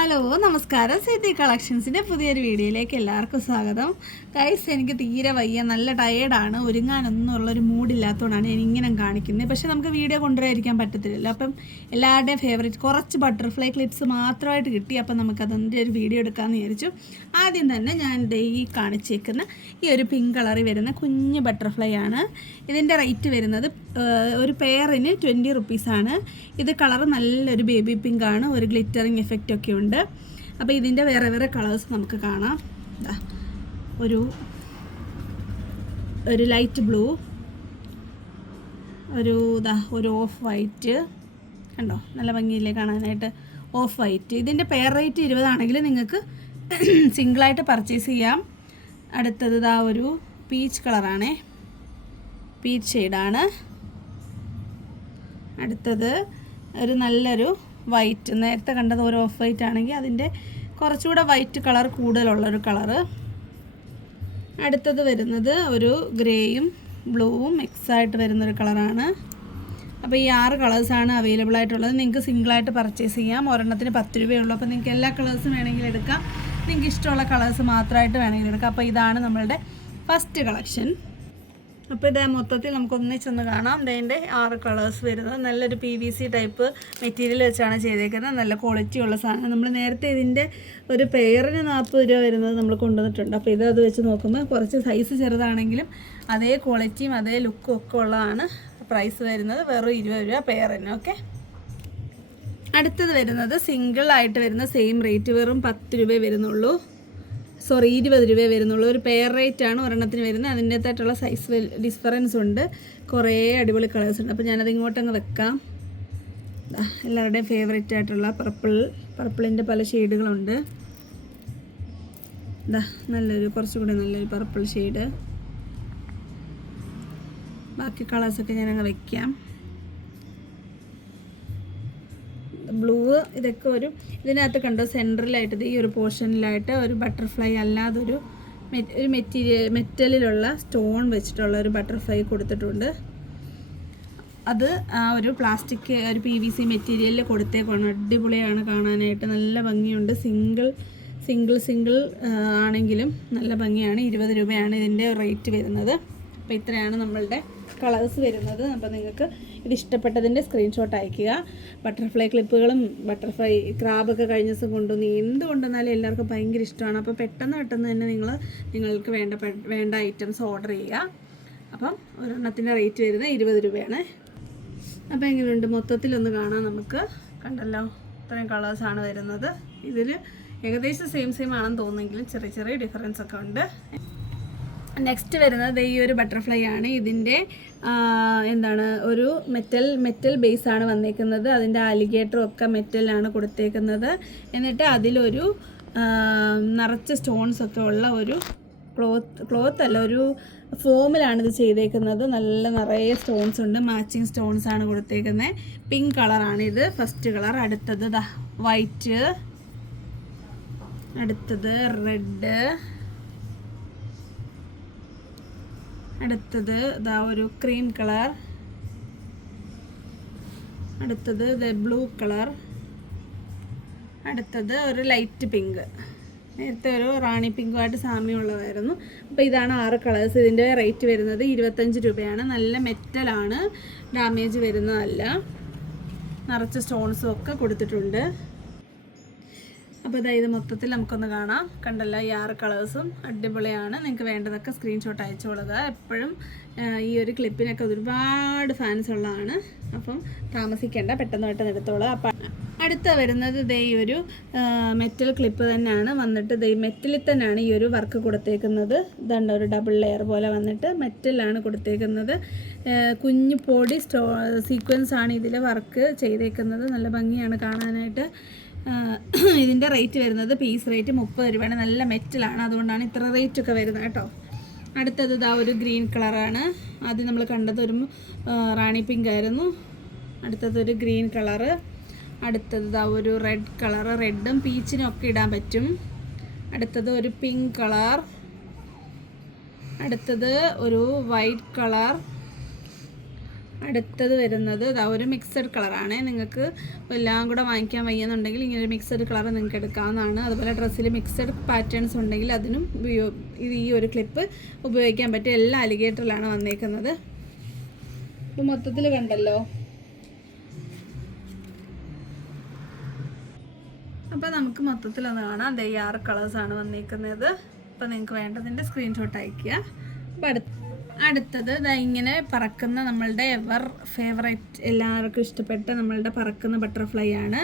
Hello നമസ്കാരം. City കളക്ഷൻസിൻ്റെ പുതിയൊരു വീഡിയോയിലേക്ക് എല്ലാവർക്കും സ്വാഗതം. ഗൈസ്, എനിക്ക് തീരെ വയ്യ, നല്ല ടയേർഡാണ്. ഒരുങ്ങാനൊന്നും ഉള്ളൊരു മൂഡില്ലാത്തതുകൊണ്ടാണ് ഞാൻ ഇങ്ങനെ കാണിക്കുന്നത്. പക്ഷേ നമുക്ക് വീഡിയോ കൊണ്ടുവരാതിരിക്കാൻ പറ്റത്തില്ലല്ലോ. അപ്പം എല്ലാവരുടെയും ഫേവറേറ്റ് കുറച്ച് ബട്ടർഫ്ലൈ ക്ലിപ്സ് മാത്രമായിട്ട് കിട്ടി. അപ്പം നമുക്കതിൻ്റെ ഒരു വീഡിയോ എടുക്കാമെന്ന് വിചാരിച്ചു. ആദ്യം തന്നെ ഞാൻ ഈ കാണിച്ചേക്കുന്ന ഈ ഒരു പിങ്ക് കളറിൽ വരുന്ന കുഞ്ഞ് ബട്ടർഫ്ലൈ ആണ്. ഇതിൻ്റെ റേറ്റ് വരുന്നത് ഒരു പെയറിന് 20 റുപ്പീസാണ്. ഇത് കളർ നല്ലൊരു ബേബി പിങ്ക് ആണ്. ഒരു ഗ്ലിറ്ററിങ് എഫക്റ്റ് ഒക്കെ ഉണ്ട്. അപ്പോൾ ഇതിൻ്റെ വേറെ വേറെ കളേഴ്സ് നമുക്ക് കാണാം. ഒരു ലൈറ്റ് ബ്ലൂ, ഒരു ഓഫ് വൈറ്റ്, കണ്ടോ നല്ല ഭംഗിയില്ലേ കാണാനായിട്ട്. ഓഫ് വൈറ്റ് ഇതിൻ്റെ പെയർ റേറ്റ് 20 ആണെങ്കിൽ നിങ്ങൾക്ക് സിംഗിളായിട്ട് പർച്ചേസ് ചെയ്യാം. അടുത്തത് ഒരു പീച്ച് കളറാണേ, പീച്ച് ഷെയ്ഡാണ്. അടുത്തത് ഒരു നല്ലൊരു വൈറ്റ്, നേരത്തെ കണ്ടത് ഒരു ഓഫ് വൈറ്റ് ആണെങ്കിൽ അതിൻ്റെ കുറച്ചുകൂടെ വൈറ്റ് കളർ കൂടുതലുള്ളൊരു കളറ്. അടുത്തത് വരുന്നത് ഒരു ഗ്രേയും ബ്ലൂവും മിക്സായിട്ട് വരുന്നൊരു കളറാണ്. അപ്പോൾ ഈ 6 കളേഴ്സാണ് അവൈലബിൾ ആയിട്ടുള്ളത്. നിങ്ങൾക്ക് സിംഗിളായിട്ട് പർച്ചേസ് ചെയ്യാം. ഒരെണ്ണത്തിന് 10 രൂപയുള്ളൂ. അപ്പോൾ നിങ്ങൾക്ക് എല്ലാ കളേഴ്സും വേണമെങ്കിൽ എടുക്കാം. നിങ്ങൾക്ക് ഇഷ്ടമുള്ള കളേഴ്സ് മാത്രമായിട്ട് വേണമെങ്കിൽ എടുക്കാം. അപ്പോൾ ഇതാണ് നമ്മളുടെ ഫസ്റ്റ് കളക്ഷൻ. അപ്പോൾ ഇത് മൊത്തത്തിൽ നമുക്ക് ഒന്നിച്ചൊന്ന് കാണാം. ഇതിൻ്റെ 6 കളേഴ്സ് വരുന്നത് നല്ലൊരു PVC ടൈപ്പ് മെറ്റീരിയൽ വെച്ചാണ് ചെയ്തേക്കുന്നത്. നല്ല ക്വാളിറ്റി ഉള്ള സാധനം. നമ്മൾ നേരത്തെ ഇതിൻ്റെ ഒരു പെയറിന് 40 രൂപ വരുന്നത് നമ്മൾ കൊണ്ടുവന്നിട്ടുണ്ട്. അപ്പോൾ അത് വെച്ച് നോക്കുമ്പോൾ കുറച്ച് സൈസ് ചെറുതാണെങ്കിലും അതേ ക്വാളിറ്റിയും അതേ ലുക്കും ഒക്കെ ഉള്ളതാണ്. പ്രൈസ് വരുന്നത് വെറും 20 രൂപ പെയറിന്. ഓക്കെ, അടുത്തത് വരുന്നത് സിംഗിൾ ആയിട്ട് വരുന്ന സെയിം റേറ്റ്, വെറും 10 രൂപ വരുന്നുള്ളൂ. 20 രൂപ വരുന്നുള്ളൂ. ഒരു പെയർ റേറ്റ് ആണ് ഒരെണ്ണത്തിന് വരുന്നത്. അതിൻ്റെതായിട്ടുള്ള സൈസ് ഡിഫറൻസ് ഉണ്ട്. കുറേ അടിപൊളി കളേഴ്സ് ഉണ്ട്. അപ്പോൾ ഞാനത് ഇങ്ങോട്ടങ്ങ് വെക്കാം. എല്ലാവരുടെയും ഫേവറേറ്റ് ആയിട്ടുള്ള പർപ്പിളിൻ്റെ പല ഷെയ്ഡുകളുണ്ട്. കുറച്ചുകൂടി നല്ലൊരു പർപ്പിൾ ഷെയ്ഡ്. ബാക്കി കളേഴ്സൊക്കെ ഞാനങ്ങ് വയ്ക്കാം. ബ്ലൂ, ഇതൊക്കെ ഇതിനകത്ത് കണ്ടോ സെൻട്രലായിട്ട് ഈ ഒരു പോർഷനിലായിട്ട് ഒരു ബട്ടർഫ്ലൈ അല്ലാതൊരു മെറ്റലിലുള്ള സ്റ്റോൺ വെച്ചിട്ടുള്ള ഒരു ബട്ടർഫ്ലൈ കൊടുത്തിട്ടുണ്ട്. അത് ഒരു പ്ലാസ്റ്റിക് ഒരു PVC മെറ്റീരിയലിൽ കൊടുത്തേക്കാണ്. അടിപൊളിയാണ് കാണാനായിട്ട്, നല്ല ഭംഗിയുണ്ട്. സിംഗിൾ ആണെങ്കിലും നല്ല ഭംഗിയാണ്. 20 രൂപയാണ് ഇതിൻ്റെ റേറ്റ് വരുന്നത്. അപ്പോൾ ഇത്രയാണ് നമ്മളുടെ കളേഴ്സ് വരുന്നത്. അപ്പോൾ നിങ്ങൾക്ക് ഇത് ഇഷ്ടപ്പെട്ടതിൻ്റെ സ്ക്രീൻഷോട്ട് അയയ്ക്കുക. ബട്ടർഫ്ലൈ ക്ലിപ്പുകളും ബട്ടർഫ്ലൈ ക്രാബൊക്കെ കഴിഞ്ഞ ദിവസം കൊണ്ടുവന്ന് എന്ത് കൊണ്ടുവന്നാലും എല്ലാവർക്കും ഭയങ്കര ഇഷ്ടമാണ്. അപ്പോൾ പെട്ടെന്ന് തന്നെ നിങ്ങൾക്ക് വേണ്ട ഐറ്റംസ് ഓർഡർ ചെയ്യുക. അപ്പം ഒരെണ്ണത്തിൻ്റെ റേറ്റ് വരുന്നത് 20 രൂപയാണ്. അപ്പോൾ എങ്ങനെയുണ്ട് മൊത്തത്തിലൊന്ന് കാണാം നമുക്ക്. കണ്ടല്ലോ, ഇത്രയും കളേഴ്സാണ് വരുന്നത്. ഇതിൽ ഏകദേശം സെയിം ആണെന്ന് തോന്നുമെങ്കിലും ചെറിയ ഡിഫറൻസ് ഒക്കെ ഉണ്ട്. നെക്സ്റ്റ് വരുന്നത് ഈ ഒരു ബട്ടർഫ്ലൈ ആണ്. ഇതിൻ്റെ ഒരു മെറ്റൽ ബേസാണ് വന്നേക്കുന്നത്. അതിൻ്റെ അലിഗേറ്ററും ഒക്കെ മെറ്റലാണ് കൊടുത്തേക്കുന്നത്. എന്നിട്ട് അതിലൊരു നിറച്ച് സ്റ്റോൺസ് ഒക്കെ ഉള്ള ഒരു ക്ലോത്ത് അല്ല, ഒരു ഫോമിലാണ് ഇത് ചെയ്തേക്കുന്നത്. നിറയെ സ്റ്റോൺസ് ഉണ്ട്. മാച്ചിങ് സ്റ്റോൺസ് ആണ് കൊടുത്തേക്കുന്നത്. പിങ്ക് കളറാണിത്, ഫസ്റ്റ് കളർ. അടുത്തത് വൈറ്റ്, അടുത്തത് റെഡ്, അടുത്തത് ഒരു ക്രീം കളർ, അടുത്തത് ബ്ലൂ കളർ, അടുത്തത് ഒരു ലൈറ്റ് പിങ്ക്. നേരത്തെ ഒരു റാണി പിങ്കുമായിട്ട് സാമ്യമുള്ളതായിരുന്നു. അപ്പോൾ ഇതാണ് 6 കളേഴ്സ്. ഇതിൻ്റെ റേറ്റ് വരുന്നത് 25 രൂപയാണ്. നല്ല മെറ്റലാണ്, ഡാമേജ് വരുന്നതല്ല. നിറച്ച് സ്റ്റോൺസും ഒക്കെ കൊടുത്തിട്ടുണ്ട്. അപ്പോൾ ഇത് മൊത്തത്തിൽ നമുക്കൊന്ന് കാണാം. കണ്ടല്ലോ, ഈ 6 കളേഴ്സും അടിപൊളിയാണ്. നിങ്ങൾക്ക് വേണ്ടതൊക്കെ സ്ക്രീൻഷോട്ട് അയച്ചോളുക. എപ്പോഴും ഈ ഒരു ക്ലിപ്പിനൊക്കെ ഒരുപാട് ഫാൻസ് ഉള്ളതാണ്. അപ്പം താമസിക്കേണ്ട, പെട്ടെന്ന് എടുത്തോളുക. അപ്പം അടുത്ത വരുന്നത് ഈ ഒരു മെറ്റൽ ക്ലിപ്പ് തന്നെയാണ് വന്നിട്ട്. മെറ്റലിൽ തന്നെയാണ് ഈ ഒരു വർക്ക് കൊടുത്തേക്കുന്നത്. ഇതുണ്ട്, ഒരു ഡബിൾ ലെയർ പോലെ വന്നിട്ട് മെറ്റലാണ് കൊടുത്തേക്കുന്നത്. കുഞ്ഞു പൊടി സീക്വൻസ് ആണ് ഇതിൽ വർക്ക് ചെയ്തേക്കുന്നത്. നല്ല ഭംഗിയാണ് കാണാനായിട്ട്. ഇതിൻ്റെ റേറ്റ് വരുന്നത് പീസ് റേറ്റ് 30 രൂപയാണ്. നല്ല മെറ്റലാണ്, അതുകൊണ്ടാണ് ഇത്ര റേറ്റ് ഒക്കെ വരുന്നത് കേട്ടോ. അടുത്തത് ഒരു ഗ്രീൻ കളറാണ്. ആദ്യം നമ്മൾ കണ്ടത് ഒരു റാണി പിങ്ക് ആയിരുന്നു. അടുത്തത് ഒരു ഗ്രീൻ കളറ്. അടുത്തത് ഒരു റെഡ് കളറ്. റെഡും പീച്ചിനും ഒക്കെ ഇടാൻ പറ്റും. അടുത്തത് ഒരു പിങ്ക് കളർ. അടുത്തത് ഒരു വൈറ്റ് കളർ. അടുത്തത് വരുന്നത് ഇതാ ഒരു മിക്സഡ് കളറാണ്. നിങ്ങൾക്ക് എല്ലാം കൂടെ വാങ്ങിക്കാൻ വയ്യെന്നുണ്ടെങ്കിൽ ഇങ്ങനെ ഒരു മിക്സഡ് കളർ നിങ്ങൾക്ക് എടുക്കാവുന്നതാണ്. അതുപോലെ ഡ്രസ്സിൽ മിക്സഡ് പാറ്റേൺസ് ഉണ്ടെങ്കിൽ അതിനും ഈ ഒരു ക്ലിപ്പ് ഉപയോഗിക്കാൻ പറ്റും. എല്ലാം അലിഗേറ്ററിലാണ് വന്നേക്കുന്നത്. ഇപ്പോൾ മൊത്തത്തിൽ കണ്ടല്ലോ. അപ്പോൾ നമുക്ക് മൊത്തത്തിലൊന്ന് കാണാം. ഈ 6 കളേഴ്സാണ് വന്നിരിക്കുന്നത്. അപ്പോൾ നിങ്ങൾക്ക് വേണ്ടതിൻ്റെ സ്ക്രീൻഷോട്ട് അയയ്ക്കുക. അപ്പോൾ അടുത്തത് ഇങ്ങനെ പറക്കുന്ന നമ്മളുടെ എവർ ഫേവറേറ്റ്, എല്ലാവർക്കും ഇഷ്ടപ്പെട്ട നമ്മളുടെ പറക്കുന്ന ബട്ടർഫ്ലൈ ആണ്.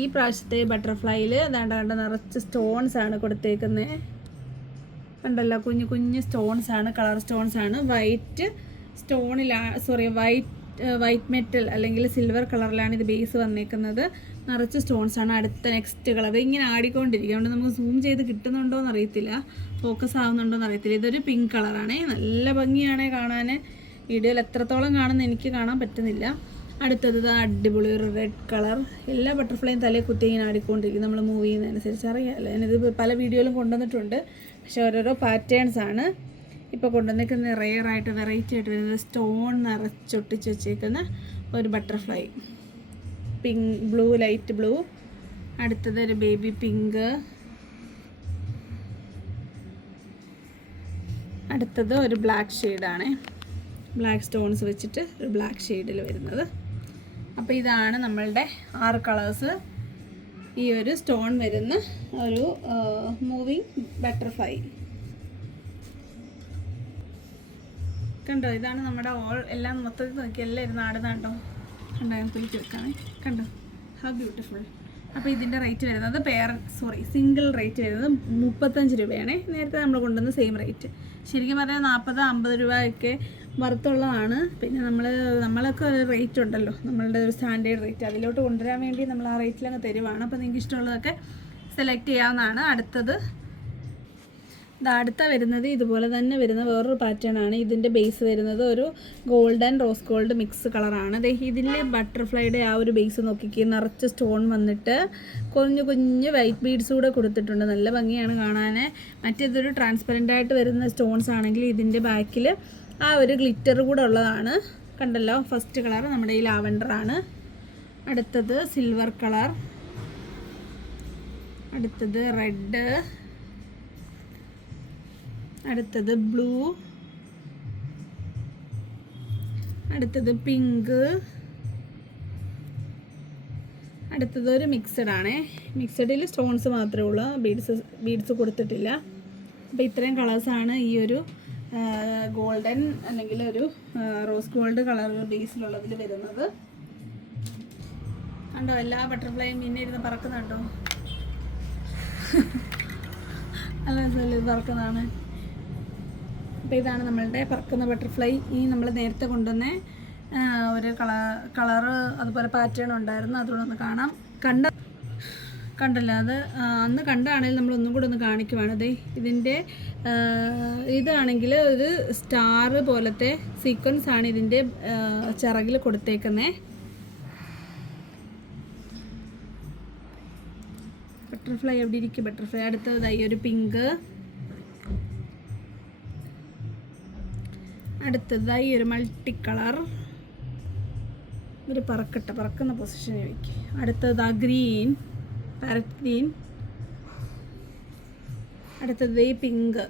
ഈ പ്രാവശ്യത്തെ ബട്ടർഫ്ലൈയിൽ അതാണ്ട് നിറച്ച് സ്റ്റോൺസ് ആണ് കൊടുത്തേക്കുന്നത്. കണ്ടല്ലോ, കുഞ്ഞു കുഞ്ഞു സ്റ്റോൺസ് ആണ്, കളർ സ്റ്റോൺസ് ആണ്. വൈറ്റ് മെറ്റൽ അല്ലെങ്കിൽ സിൽവർ കളറിലാണ് ഇത് ബേസ് വന്നേക്കുന്നത്. നിറച്ച് സ്റ്റോൺസ് ആണ്. അടുത്ത നെക്സ്റ്റ് കളർ ഇങ്ങനെ ആടിക്കൊണ്ടിരിക്കും. അതുകൊണ്ട് നമുക്ക് സൂം ചെയ്ത് കിട്ടുന്നുണ്ടോ എന്ന് അറിയത്തില്ല, ഫോക്കസ് ആവുന്നുണ്ടോ എന്ന് അറിയത്തില്ല. ഇതൊരു പിങ്ക് കളറാണ്. നല്ല ഭംഗിയാണ് കാണാൻ. വീഡിയോയിൽ എത്രത്തോളം കാണുന്ന എനിക്ക് കാണാൻ പറ്റുന്നില്ല. അടുത്തത് അടിപൊളി ഒരു റെഡ് കളർ. എല്ലാ ബട്ടർഫ്ലൈയും തലയിൽ കുത്തി ഇങ്ങനെ ആടിക്കൊണ്ടിരിക്കും. നമ്മൾ മൂവ് ചെയ്യുന്നതനുസരിച്ച് അറിയാമല്ലോ. ഞാനിത് പല വീഡിയോയിലും കൊണ്ടുവന്നിട്ടുണ്ട്. പക്ഷെ ഓരോരോ പാറ്റേൺസ് ആണ് ഇപ്പോൾ കൊണ്ടുവന്നിരിക്കുന്ന. റെയറായിട്ട് വെറൈറ്റി ആയിട്ട് വരുന്നത് സ്റ്റോൺ നിറച്ചൊട്ടിച്ച് വെച്ചേക്കുന്ന ഒരു ബട്ടർഫ്ലൈ. Blue, light blue. അടുത്തത് ഒരു ബേബി പിങ്ക്. അടുത്തത് ഒരു ബ്ലാക്ക് ഷെയ്ഡാണ്. ബ്ലാക്ക് സ്റ്റോൺസ് വെച്ചിട്ട് ഒരു ബ്ലാക്ക് ഷെയ്ഡിൽ വരുന്നത്. അപ്പോൾ ഇതാണ് നമ്മളുടെ 6 കളേഴ്സ്. ഈ ഒരു സ്റ്റോൺ വരുന്ന ഒരു മൂവിങ് ബട്ടർഫ്ലൈ. കണ്ടോ, ഇതാണ് നമ്മുടെ എല്ലാം മൊത്തത്തിൽ നോക്കി എല്ലാം ഇരുന്ന് ആടുന്നുണ്ടോ. കണ്ടോ, ഞാൻ കുലിച്ച് വെക്കാമേ. കണ്ടോ, ഹൗ ബ്യൂട്ടിഫുൾ. അപ്പോൾ ഇതിൻ്റെ റേറ്റ് വരുന്നത് സിംഗിൾ റേറ്റ് വരുന്നത് 35 രൂപയാണ്. നേരത്തെ നമ്മൾ കൊണ്ടുവന്ന സെയിം റേറ്റ്. ശരിക്കും പറഞ്ഞാൽ 40-50 രൂപയൊക്കെ വറുത്തുള്ളതാണ്. പിന്നെ നമ്മളൊക്കെ ഒരു റേറ്റ് ഉണ്ടല്ലോ, നമ്മളുടെ ഒരു സ്റ്റാൻഡേർഡ് റേറ്റ്, അതിലോട്ട് കൊണ്ടുവരാൻ വേണ്ടി നമ്മൾ ആ റേറ്റിലങ്ങ് തരുവാണ്. അപ്പോൾ നിങ്ങൾക്ക് ഇഷ്ടമുള്ളതൊക്കെ സെലക്ട് ചെയ്യാവുന്നതാണ്. അടുത്ത വരുന്നത് ഇതുപോലെ തന്നെ വരുന്ന വേറൊരു പാറ്റേൺ ആണ്. ഇതിൻ്റെ ബേസ് വരുന്നത് ഒരു gold and rose gold mix കളറാണ്. ഇതിൻ്റെ ബട്ടർഫ്ലൈയുടെ ആ ഒരു ബേസ് നോക്കിക്ക് നിറച്ച് സ്റ്റോൺ വന്നിട്ട് കുഞ്ഞു കുഞ്ഞു വൈറ്റ് ബീഡ്സ് കൂടെ കൊടുത്തിട്ടുണ്ട്. നല്ല ഭംഗിയാണ് കാണാൻ. മറ്റേതൊരു ട്രാൻസ്പെറൻ്റ് ആയിട്ട് വരുന്ന സ്റ്റോൺസ് ആണെങ്കിൽ ഇതിൻ്റെ ബാക്കിൽ ആ ഒരു ഗ്ലിറ്റർ കൂടെ ഉള്ളതാണ്. കണ്ടല്ലോ, ഫസ്റ്റ് കളർ നമ്മുടെ ഈ ലാവൻഡറാണ്. അടുത്തത് സിൽവർ കളർ. അടുത്തത് റെഡ്. അടുത്തത് ബ്ലൂ. അടുത്തത് പിങ്ക്. അടുത്തത് ഒരു മിക്സഡ് ആണ്. മിക്സഡിൽ സ്റ്റോൺസ് മാത്രമേ ഉള്ളൂ, ബീഡ്സ് കൊടുത്തിട്ടില്ല. അപ്പോൾ ഇത്രയും കളേഴ്സാണ് ഈ ഒരു ഗോൾഡൻ അല്ലെങ്കിൽ ഒരു റോസ് ഗോൾഡ് കളർ ബേസിലുള്ളതിൽ വരുന്നത്. കണ്ടോ, എല്ലാ ബട്ടർഫ്ലൈയും പിന്നെ ഇരുന്ന് പറക്കുന്നുണ്ടോ. അല്ല, പറക്കുന്നതാണ്. അപ്പോൾ ഇതാണ് നമ്മളുടെ പറക്കുന്ന ബട്ടർഫ്ലൈ. ഈ നമ്മൾ നേരത്തെ കൊണ്ടുവന്ന ഒരു കളറ് അതുപോലെ പാറ്റേൺ ഉണ്ടായിരുന്നു. അതുകൊണ്ടൊന്ന് കാണാം. കണ്ടല്ലോ, അത് അന്ന് കണ്ടാണെങ്കിൽ നമ്മളൊന്നും കൂടെ ഒന്ന് കാണിക്കുവാണ്. ഇതിൻ്റെ ഇതാണെങ്കിൽ ഒരു സ്റ്റാർ പോലത്തെ സീക്വൻസ് ആണ് ഇതിൻ്റെ ചിറകിൽ കൊടുത്തേക്കുന്നത്. ബട്ടർഫ്ലൈ എവിടെ ഇരിക്കും ബട്ടർഫ്ലൈ. അടുത്തതായി ഒരു പിങ്ക്. അടുത്തതായി ഒരു മൾട്ടി കളർ. ഒരു പറക്കുന്ന പൊസിഷനിൽ വയ്ക്കും. അടുത്തത് ഗ്രീൻ, പാരറ്റ് ഗ്രീൻ. അടുത്തത് പിങ്ക്.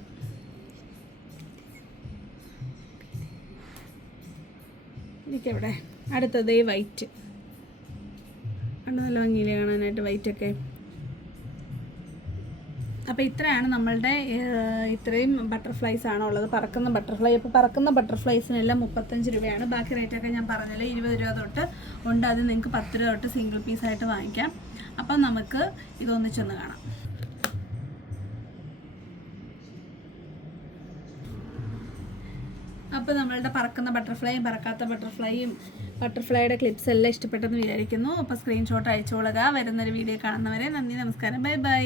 എനിക്കെവിടെ. അടുത്തത് വൈറ്റ്. നല്ല ഭംഗിയില് കാണാനായിട്ട് വൈറ്റൊക്കെ. അപ്പോൾ ഇത്രയാണ് നമ്മളുടെ ഇത്രയും ബട്ടർഫ്ലൈസ് ആണ് ഉള്ളത്, പറക്കുന്ന ബട്ടർഫ്ലൈ. അപ്പോൾ പറക്കുന്ന ബട്ടർഫ്ലൈസിനെല്ലാം 35 രൂപയാണ്. ബാക്കി റേറ്റൊക്കെ ഞാൻ പറഞ്ഞില്ല, 20 രൂപ തൊട്ട് ഉണ്ട്. അത് നിങ്ങൾക്ക് 10 രൂപ തൊട്ട് സിംഗിൾ പീസായിട്ട് വാങ്ങിക്കാം. അപ്പം നമുക്ക് ഇതൊന്നിച്ചൊന്ന് കാണാം. അപ്പോൾ നമ്മളുടെ പറക്കുന്ന ബട്ടർഫ്ലൈയും പറക്കാത്ത ബട്ടർഫ്ലൈയുടെ ക്ലിപ്സ് എല്ലാം ഇഷ്ടപ്പെട്ടെന്ന് വിചാരിക്കുന്നു. അപ്പോൾ സ്ക്രീൻഷോട്ട് അയച്ചോളുക. വരുന്നൊരു വീഡിയോ കാണുന്നവരെ നന്ദി, നമസ്കാരം, ബൈ ബൈ.